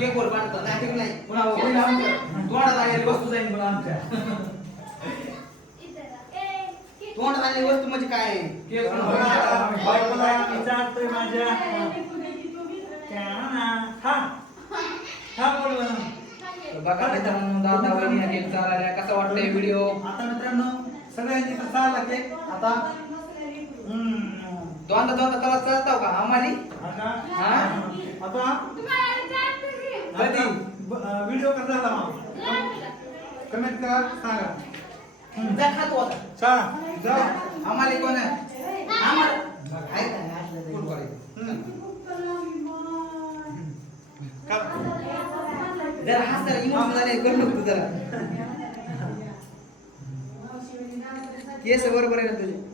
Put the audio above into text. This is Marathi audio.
केक वर पाडतो नाही पुन्हा तोंडात आलेली वस्तू जाईल मला आमच्या तोंडात आलेली वस्तू म्हणजे काय केक बायकोला विचारतोय माझ्या बघा मित्रांनो दादा वहिनी केक चालल्या कसा वाटतंय व्हिडिओ आता मित्रांनो सगळ्यांनी तर चालला केक आता दोनदा त्याला चालताव का आम्हाली हा आता कधी व्हिडिओ कसा झाला मग कमेंट करा सांगा जा खातो आता चला जा आम्हाला कोण आहे आम्हाला आहे का फुल करायचं जरा हात जरा इमोशनल झाले करू नको जरा केस बरोबर आहे ना तुझे